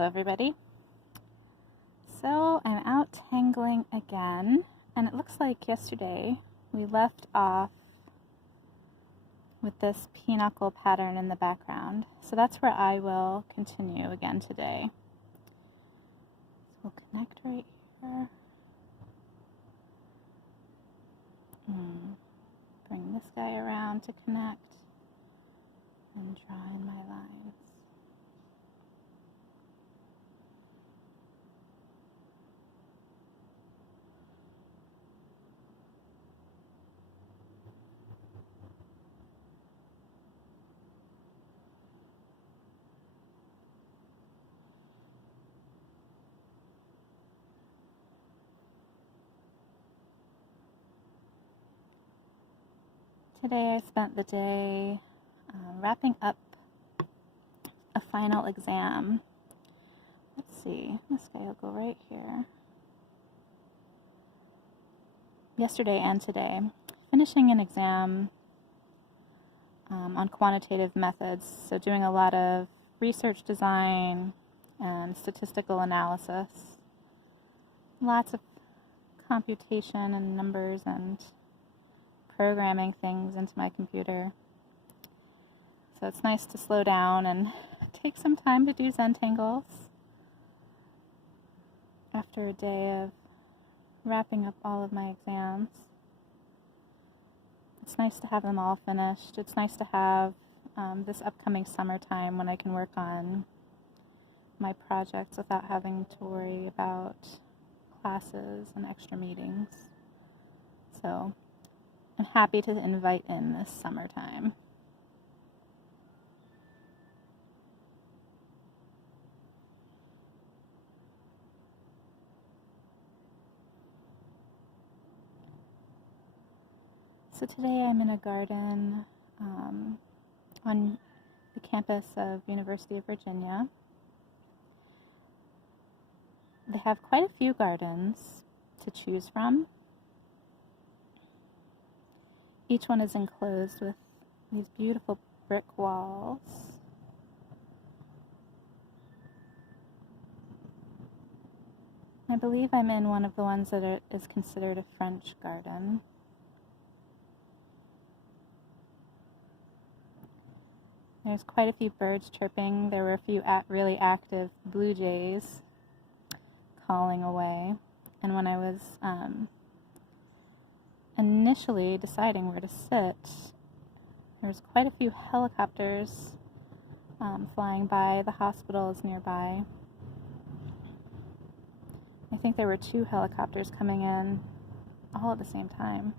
Hello everybody. So I'm out tangling again, and it looks like yesterday we left off with this Pea-Nuckle pattern in the background. So that's where I will continue again today. So we'll connect right here. Bring this guy around to connect and draw in my lines. Today I spent the day wrapping up a final exam. Let's see, this guy will go right here. Yesterday and today, finishing an exam on quantitative methods, so doing a lot of research design and statistical analysis. Lots of computation and numbers and programming things into my computer. So it's nice to slow down and take some time to do Zentangles after a day of wrapping up all of my exams. It's nice to have them all finished. It's nice to have this upcoming summertime when I can work on my projects without having to worry about classes and extra meetings. So I'm happy to invite in this summertime. So today I'm in a garden on the campus of University of Virginia. They have quite a few gardens to choose from. Each one is enclosed with these beautiful brick walls. I believe I'm in one of the ones that is considered a French garden. There's quite a few birds chirping. There were a few really active blue jays calling away. And when I was initially deciding where to sit, there was quite a few helicopters flying by. The hospital is nearby. I think there were 2 helicopters coming in all at the same time.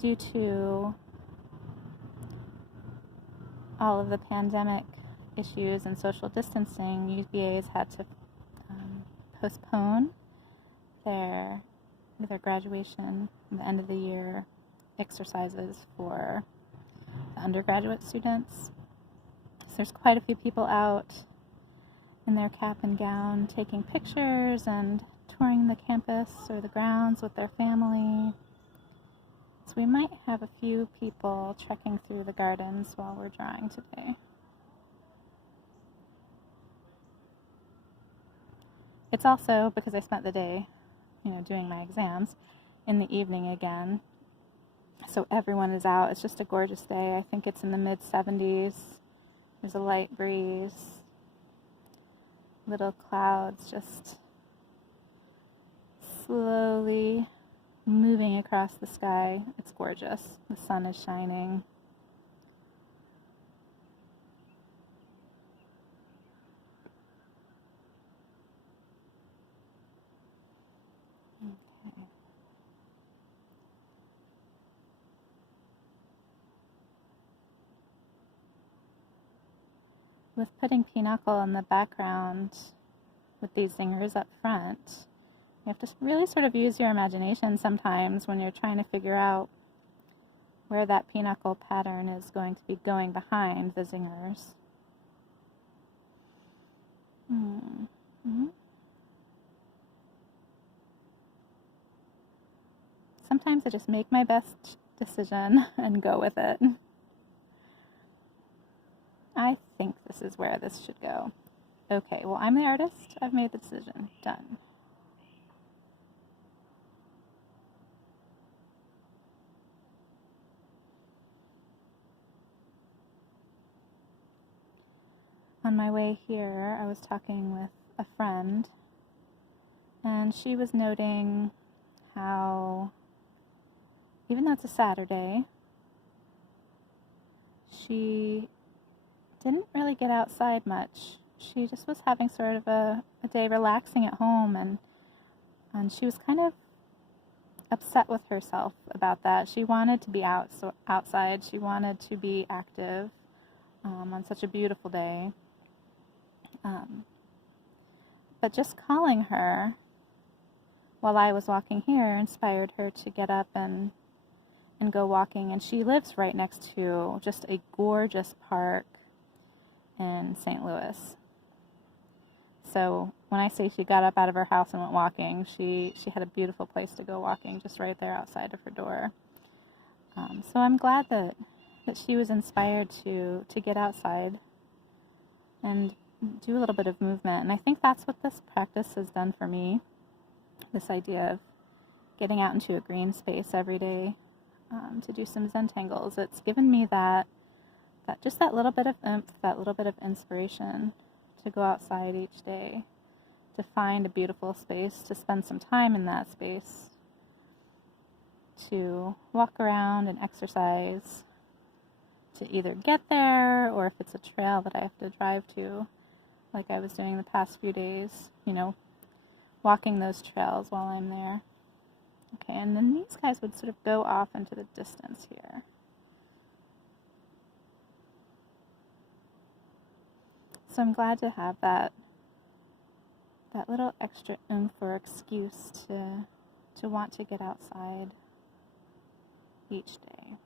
Due to all of the pandemic issues and social distancing, UVA's had to postpone their graduation at the end of the year exercises for the undergraduate students. So there's quite a few people out in their cap and gown taking pictures and touring the campus or the grounds with their family. So we might have a few people trekking through the gardens while we're drawing today. It's also, because I spent the day, doing my exams, in the evening again. So everyone is out. It's just a gorgeous day. I think it's in the mid-70s. There's a light breeze. Little clouds just slowly moving across the sky. It's gorgeous. The sun is shining. Okay. With putting Pea-Nuckle in the background with these zingers up front, you have to really sort of use your imagination sometimes when you're trying to figure out where that Pea-Nuckle pattern is going to be going behind the zingers. Sometimes I just make my best decision and go with it. I think this is where this should go. Okay, well, I'm the artist. I've made the decision. Done. On my way here, I was talking with a friend, and she was noting how, even though it's a Saturday, she didn't really get outside much. She just was having sort of a day relaxing at home, and she was kind of upset with herself about that. She wanted to be outside. She wanted to be active on such a beautiful day. But just calling her while I was walking here inspired her to get up and go walking. And she lives right next to just a gorgeous park in St. Louis. So when I say she got up out of her house and went walking, she had a beautiful place to go walking just right there outside of her door. So I'm glad that she was inspired to get outside and do a little bit of movement. And I think that's what this practice has done for me, this idea of getting out into a green space every day to do some Zentangles. It's given me that just that little bit of oomph, that little bit of inspiration to go outside each day, to find a beautiful space, to spend some time in that space, to walk around and exercise, to either get there, or if it's a trail that I have to drive to, like I was doing the past few days, walking those trails while I'm there. Okay, and then these guys would sort of go off into the distance here. So I'm glad to have that little extra oomph or excuse to want to get outside each day.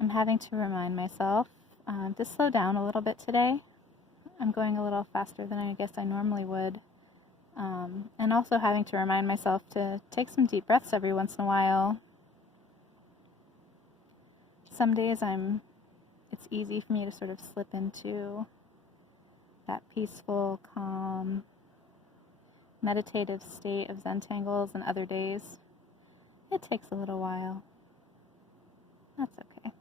I'm having to remind myself to slow down a little bit today. I'm going a little faster than I guess I normally would. And also having to remind myself to take some deep breaths every once in a while. Some days it's easy for me to sort of slip into that peaceful, calm, meditative state of Zentangles, and other days it takes a little while. That's okay.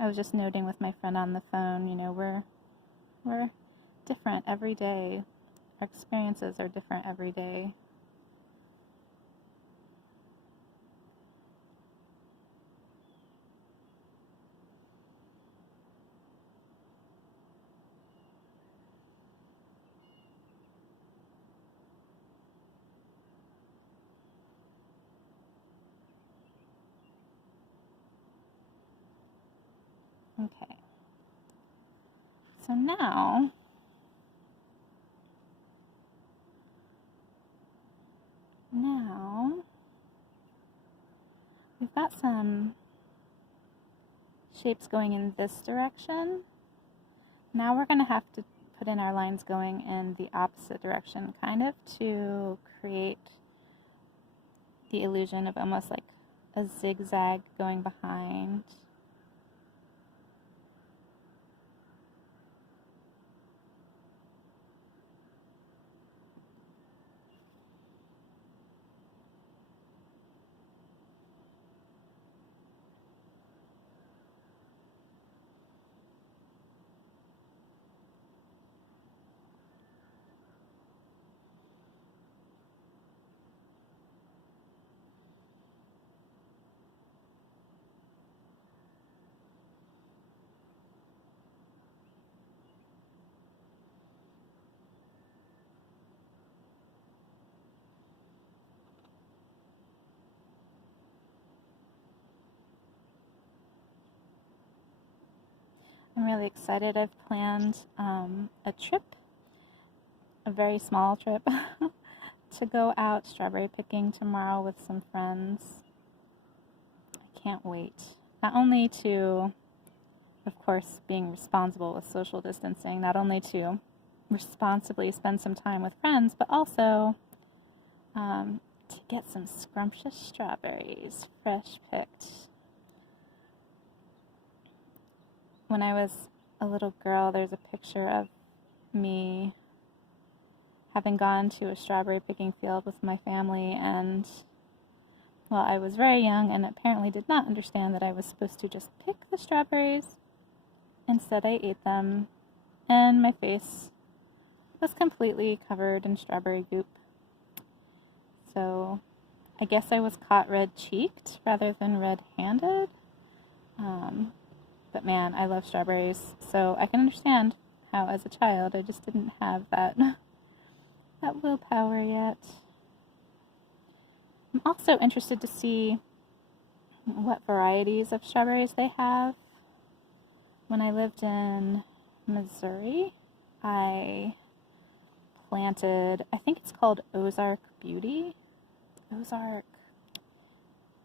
I was just noting with my friend on the phone, we're different every day. Our experiences are different every day. Okay. So now we've got some shapes going in this direction. Now we're going to have to put in our lines going in the opposite direction, kind of to create the illusion of almost like a zigzag going behind. I'm really excited. I've planned a trip, a very small trip, to go out strawberry picking tomorrow with some friends. I can't wait. Not only to of course, being responsible with social distancing, not only to responsibly spend some time with friends, but also to get some scrumptious strawberries, fresh picked. When I was a little girl, there's a picture of me having gone to a strawberry picking field with my family, and, well, I was very young and apparently did not understand that I was supposed to just pick the strawberries. Instead, I ate them, and my face was completely covered in strawberry goop. So I guess I was caught red-cheeked rather than red-handed. But man, I love strawberries, so I can understand how, as a child, I just didn't have that willpower yet. I'm also interested to see what varieties of strawberries they have. When I lived in Missouri, I planted, I think it's called Ozark Beauty. Ozark.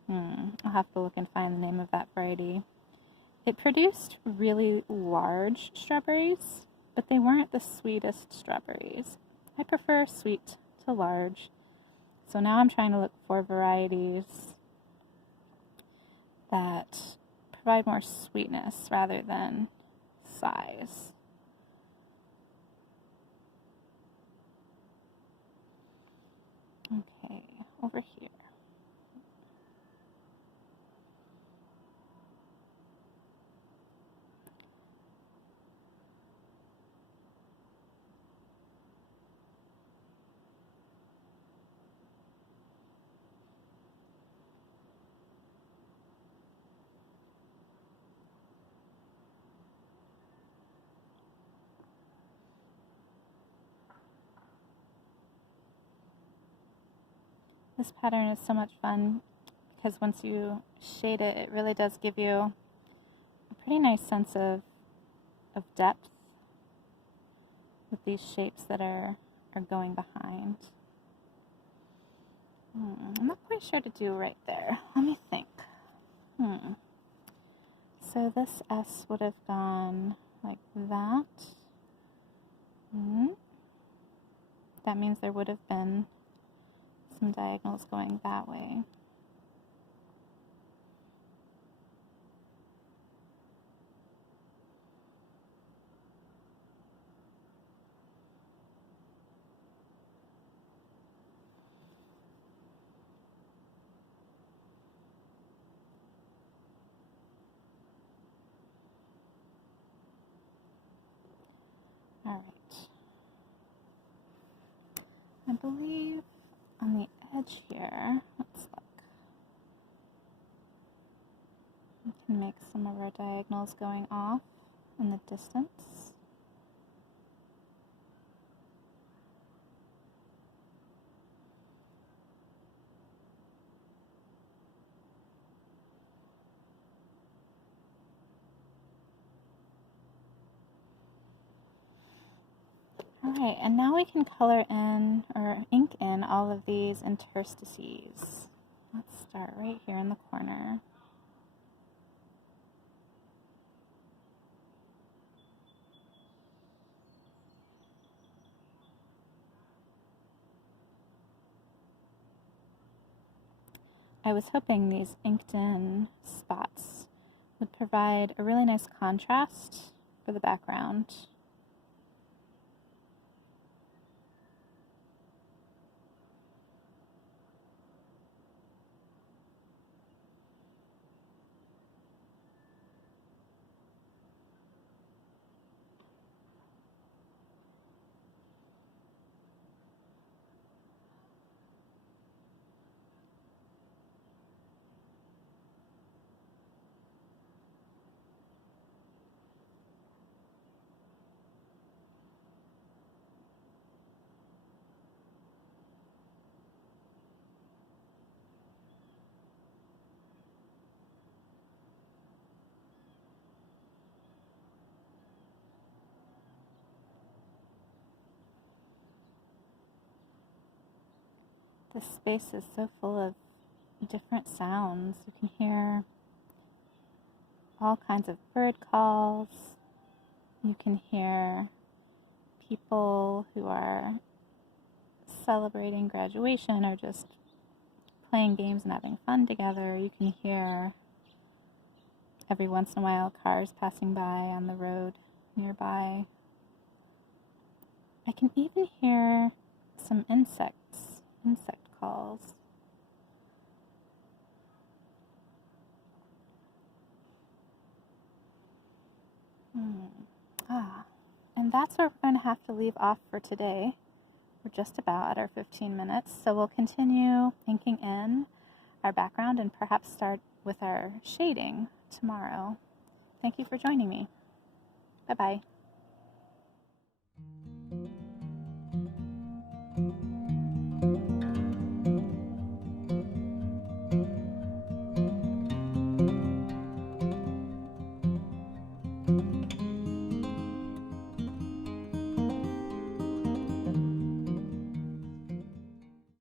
I'll have to look and find the name of that variety. It produced really large strawberries, but they weren't the sweetest strawberries. I prefer sweet to large. So now I'm trying to look for varieties that provide more sweetness rather than size. Okay, over here. This pattern is so much fun because once you shade it, it really does give you a pretty nice sense of depth with these shapes that are going behind. I'm not quite sure to do right there. Let me think. So this S would have gone like that. That means there would have been some diagonals going that way. All right. I believe on the edge here, let's look. We can make some of our diagonals going off in the distance. Alright, and now we can color in, or ink in, all of these interstices. Let's start right here in the corner. I was hoping these inked in spots would provide a really nice contrast for the background. This space is so full of different sounds. You can hear all kinds of bird calls. You can hear people who are celebrating graduation or just playing games and having fun together. You can hear every once in a while cars passing by on the road nearby. I can even hear some insect calls. And that's where we're going to have to leave off for today. We're just about at our 15 minutes, so we'll continue inking in our background and perhaps start with our shading tomorrow. Thank you for joining me. Bye-bye.